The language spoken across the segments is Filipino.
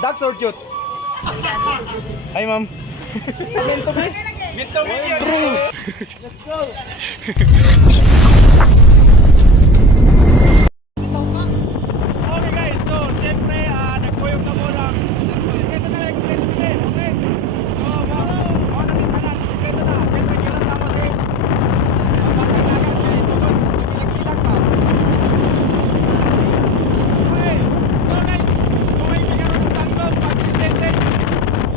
Ducks or chutes? Hi, ma'am. Minto medium. Bro. Let's go. Okay guys, so siyempre nagpuyog na muna. Ito na yung completion, okay? So, nakita na. Ito na. Siyempre, kailan tapos eh. Pagkakailangan kayo ito doon. Ilang-ilang pa. Okay. So guys, kung may bigyan ng download, pag-intended,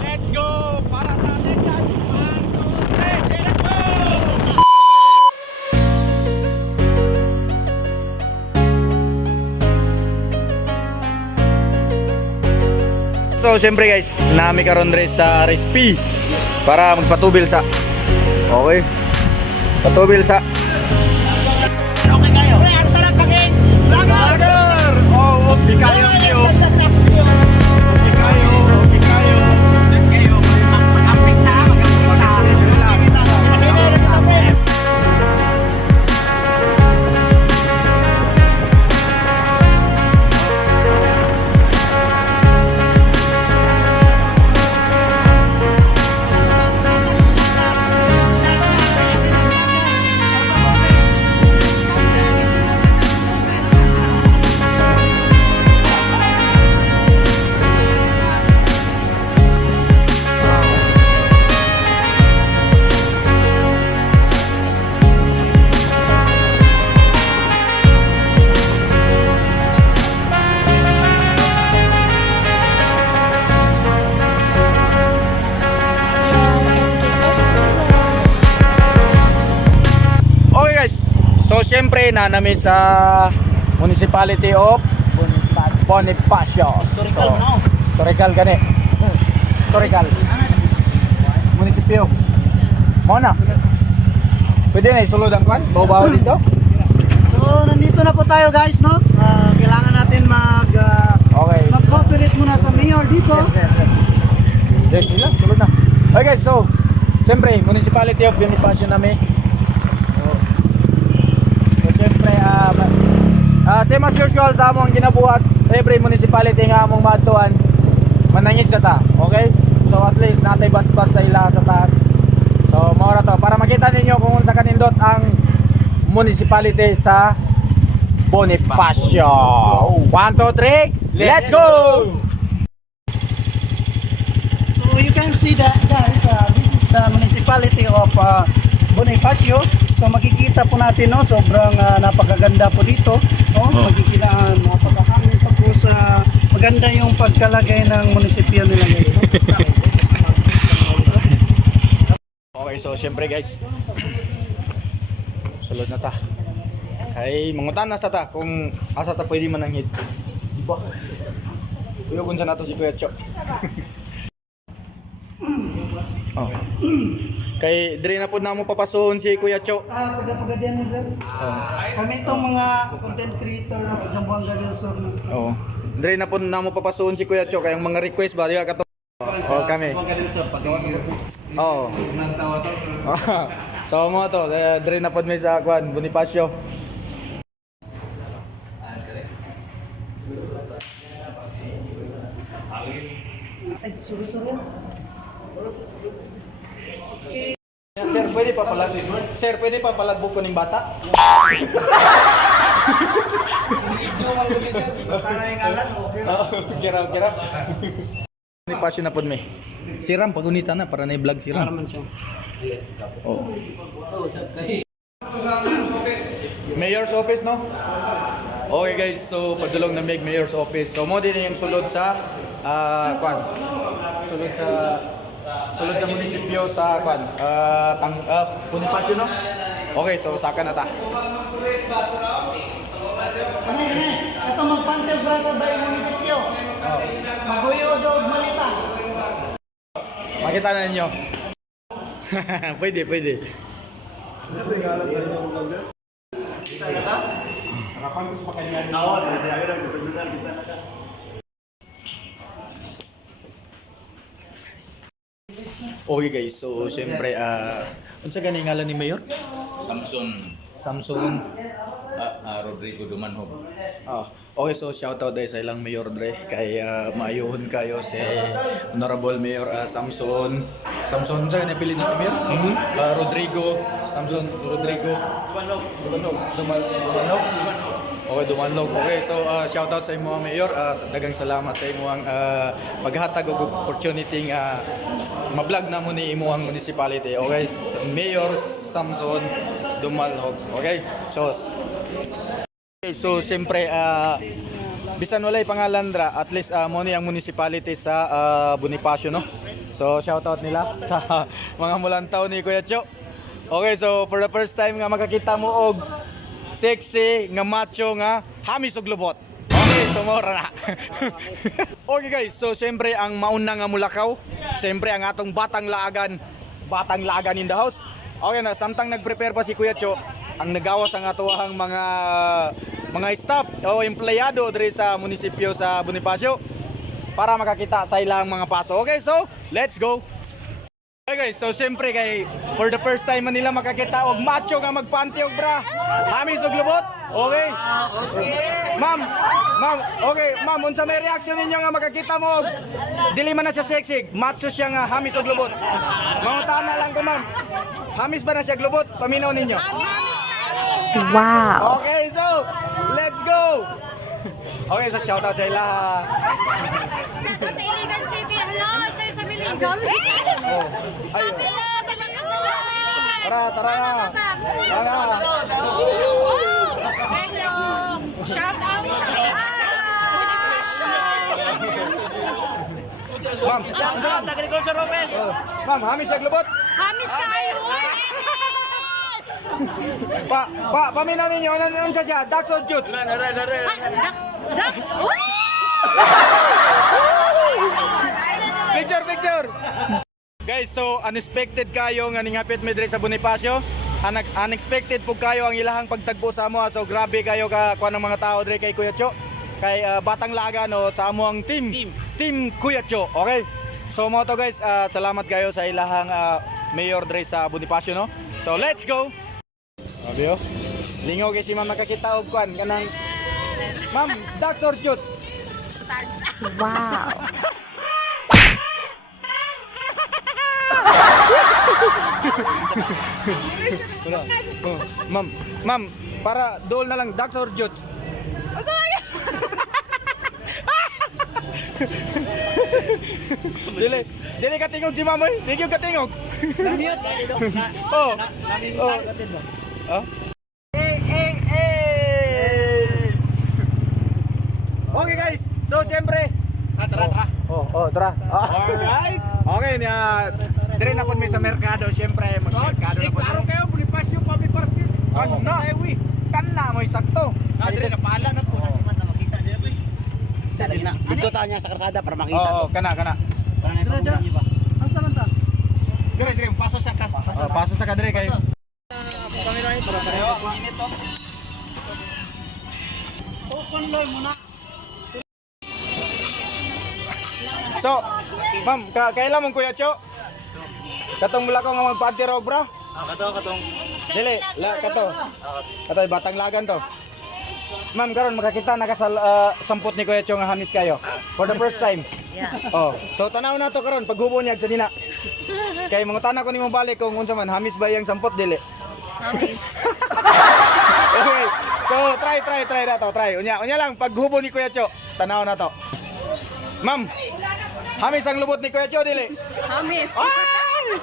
let's go! Para sa atin yan. 1, 2, 3, let's go! So siyempre guys, nami karon rin sa recipe para magpatubil sa. Okay. Patubil sa. Okay kayo. Ang sarap maging vlogger. Oh, okay kayo. Okay kayo. Okay kayo. Kayo, mag-update na, mag-update na. Okay guys. So siyempre nanami sa Municipality of Bonifacio. Historical, no? Historical gani. Historical. Munisipyo. Mo na. Pwede na isulod ang kwan? Bawa dito? So, nandito na po tayo guys, no? Kailangan natin Okay. mag-cooperate muna sa mayor dito. Yes, sila. Sulod na. Okay guys, so siyempre Municipality of Bonifacio nami. So siyempre same as usual sa among ginabuhat every municipality nga among maadtuan manangit sa ta. Okay? So at least natay bas-bas sa ila sa taas. So mao ra to para makita ninyo kung unsa kanindot ang municipality sa Bonifacio. 1, 2, 3, let's go! So, you can see that guys, this is the municipality of Bonifacio. So, makikita po natin, no, sobrang napakaganda po dito. No? Makikita, napakahangin pa po sa maganda yung pagkalagay ng munisipyo nila guys. No? Okay, so syempre guys, sulod na ta. Ay, mangutan na sa ta kung asa ta pwede mananghid. Diba? Kuya kung saan nato si Kuya Chok. Oh. Kay dire na po na mo papasuhon si Kuya Chok. Taga-pagadian mo sir. Kami itong mga content creator na Jambuanga del Sur. Oh. Dire na po na mo papasuhon si Kuya Chok kay ang mga request ba diba kato. Oh, kami. Oo. So mo to, dire na po mi sa kwan Bonifacio. Ay, sorry. Sir, pwede pa palagbog ko ning bata? Video ang gabi sir. Sana yung alam, okay. Kira. Ni passion na pod me. Siram pagunita na para na i-vlog siram. Naman siya. Oh. Mayor's office no? Okay guys, so padulong na Mayor's office. So mo din yung sulod sa sulod sa munisipyo sa Bonifacio no? Okay, so saka na ta. Ito magpantay brasa ba yung munisipyo? Maguyo daw malita. Makita na ninyo. Pwede. Okay guys, so syempre unsa gani ngalan ni Mayor? Samson Samson Rodrigo Dumanhob. Okay, so shoutout dahil sa ilang mayor dre kay maayuhon kayo si Honorable Mayor Samson sa napili sa mayor? Rodrigo Samson Rodrigo Dumanlog. Okay, Dumanlog. Okay, so shoutout sa imo mayor, daghang salamat sa imo paghatag og opportunity ma-vlog na mo ni imo ang municipality. Okay, Mayor Samson Dumanlog. Okay, so siyempre bisan walay pangalan dra, at least mo ni ang municipality sa Bonifacio, no? So shoutout nila sa mga mulantaw ni Kuya Cho. Okay, so for the first time nga makakita mo og sexy nga macho nga hamis og lubot. Okay, so mora na. Okay guys, so siyempre ang mauna nga mulakaw, siyempre ang atong batang laagan in the house. Okay na, samtang nag-prepare pa si Kuya Cho, ang nagawas ang atuhang mga staff o empleyado diri sa munisipyo sa Bonifacio para makakita sa ilang mga paso. Okay, so let's go. Okay guys, so siyempre kay for the first time man nila makakita og macho nga magpanty og bra, hamis og lubot. Okay. Ma'am, okay, ma'am, unsa may reaction ninyo nga makakita mo og dili man na siya sexy, macho siya nga hamis og lubot. Mangutana lang ko, ma'am. Hamis ba na siya og lubot? Paminaw ninyo. Wow. Okay, so let's go. Okay, so shout out sa ila. Shoutout sa Iligan City. Hello, sa Miligan. Ay, tara na. Hello. Shoutout sa Ma'am, shout out Agriculture Lopez. Ma'am, hamis siya og lubot. Hamis kayo. Paminaw ninyo, ano siya? Ducks or jutes? Dak. Picture! Guys, so unexpected kayo nga ningapit mi diri sa Bonifacio. Unexpected po kayo ang ilahang pagtagpo sa amo. So grabe kayo ka kuan ng mga tao diri kay Kuya Cho. Kay Batang Laga no sa amo ang team Kuya Cho. Okay? So mo to guys, salamat kayo sa ilahang mayor diri sa Bonifacio, no. So let's go. Sabi yo. Lingaw kay si ma'am nakakita og kuan kanang ma'am, ducks or jutes? Wow. Ma'am, para dool na lang ducks or jutes? Dili ka tingog si ma'am, dili ka tingog. Oh. Okay guys, so siyempre tara. Alright. Okay niya. Dire na pud mi sa merkado, siyempre magmerkado na pud. Klaro kayo Bonifacio Public Market. Kanna mo sakto. Dire na pala na po. Dito tayo niya sa karsada para makita. Oo, kana. Ang samanta. Dire paso sa kas. Paso sa kadre kayo. Konloy muna. So, ma'am, kailan mong Kuya Cho? Katong mula ko nga magpanty rog, bro? Katong. Dili, kato. Kato, Batang Lagan to. Ma'am, karon makakita sampot ni Kuya Cho nga hamis kayo. For the first time. Yeah. Oh, so tanaw na to karon paghubo niya sa dina. Kay mga tana ko nimo balik kung unsa man hamis ba yang sampot dili. Hamis. Okay. So, try na to, try. Unya lang paghubo ni Kuya Cho. Tanaw na to. Ma'am, hamis ang lubot ni Kuya Cho dili. Hamis. Ay!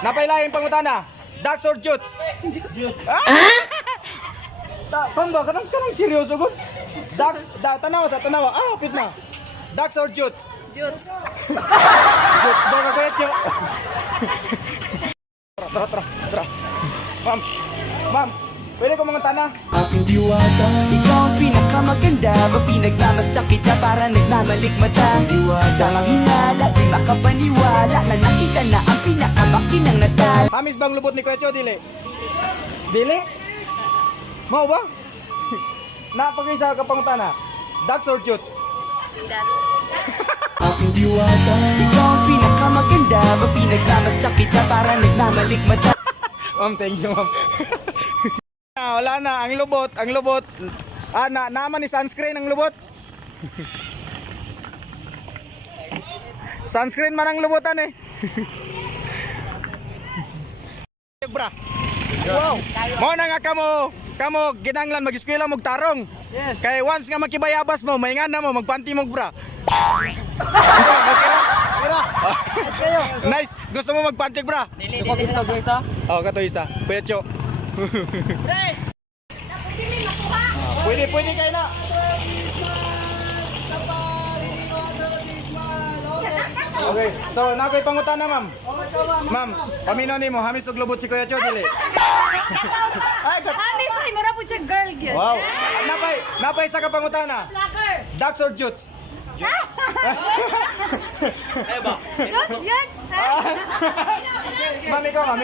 Napailaing pangutana. Ducks or jutes? Jutes. Pangba, kanang seryoso gud. Tanawa. Pit na. Ducks or jutes? Jutes. Jutes daw ka Kuya Cho. Tara. Ma'am, pwede ko mangutana? Aking diwata, ikaw ang pinakamaganda. Pag pinagmamasdan kita para nagmamalik mata. Diwata, ang hinala, di makapaniwala na nakita na ang pinakamakinang natal. Hamis bang lubot ni Kuya Cho dili? Dili? Mau ba? Napag-isa ka pangutana. Ducks or jutes? Aking diwata, ikaw ang pinakamaganda. Pag pinagmamasdan kita para nagmamalik mata. Ma'am, thank you, ma'am. Wala na, ang lubot. Naman ni sunscreen ang lubot. Sunscreen man ang lubutan eh. Bra. Wow. Mo na nga kamo ginanglan mag-eskwela mog tarong. Yes. Kay once nga makibayabas mo, maingan na mo magpanti mog bra. Okay na? Yes kayo. Nice. Gusto mo magpanti bra? Ipakita ko isa. Oh, kato isa. Pecho. Pwede kayo na. Okay, so nakoy pangutana ma'am. Ma'am, pamino nimo hamis og lubot si Kuya Cho dili. Hamis ay mura po siya girl yun. Wow. Napay sa kapangutana. Locker. Ducks or jutes? Jokes yun. Ma'am ikaw.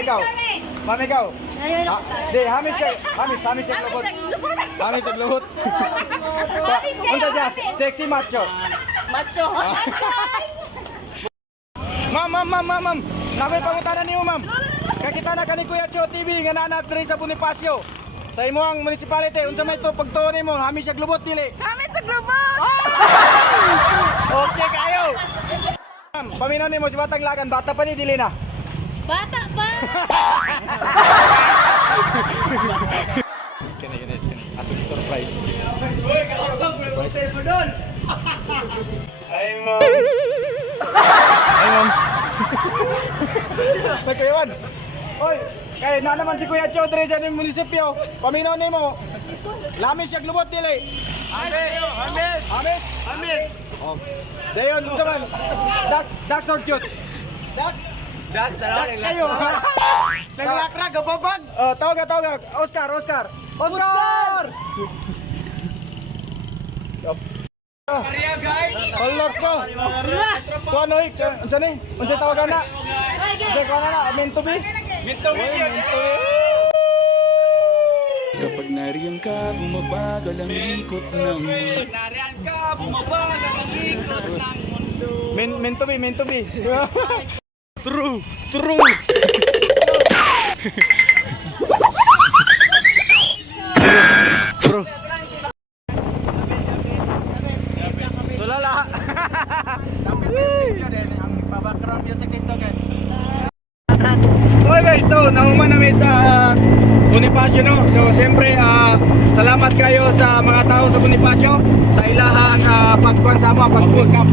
Ma'am ikaw. Di, hamis ang lubot. Hamis ang lubot. Unta siya, sexy macho. Macho. Ma'am. Nakoy pangutana niyo, ma'am. Kakita na kani Kuya Cho TV nga nana diri sa Bonifacio. Sa imong municipality, unsa may to pagtuon nimo? Hamis siya glubot dili. Hamis sa globot. Okay kayo. Ma'am, paminaw nimo si Batang Lagan, bata pa ni dili na. Bata pa. Kini. Atong surprise. Ay, ma'am. Pagkayawan. Oy, kay na naman si Kuya Cho diri sa munisipyo. Paminaw nimo. Lamis siya glubot dili. Amis. Oh. Dayon, unsa man? Ducks or jutes? Ducks kayo. Naglakra gababag. Oh, tawag. Oscar. Logs ko. Kuano unsa ni? Unsa tawagan na? Kuano na? Meant to be? Kapag nariyan ka, bumabagal ang ikot ng Meant to be. True. Bro. Tulala. Okay guys, so nauman namin sa Bonifacio no. So siyempre salamat kayo sa mga tao sa Bonifacio sa ilahang pagkuhan sa mga pag-welcome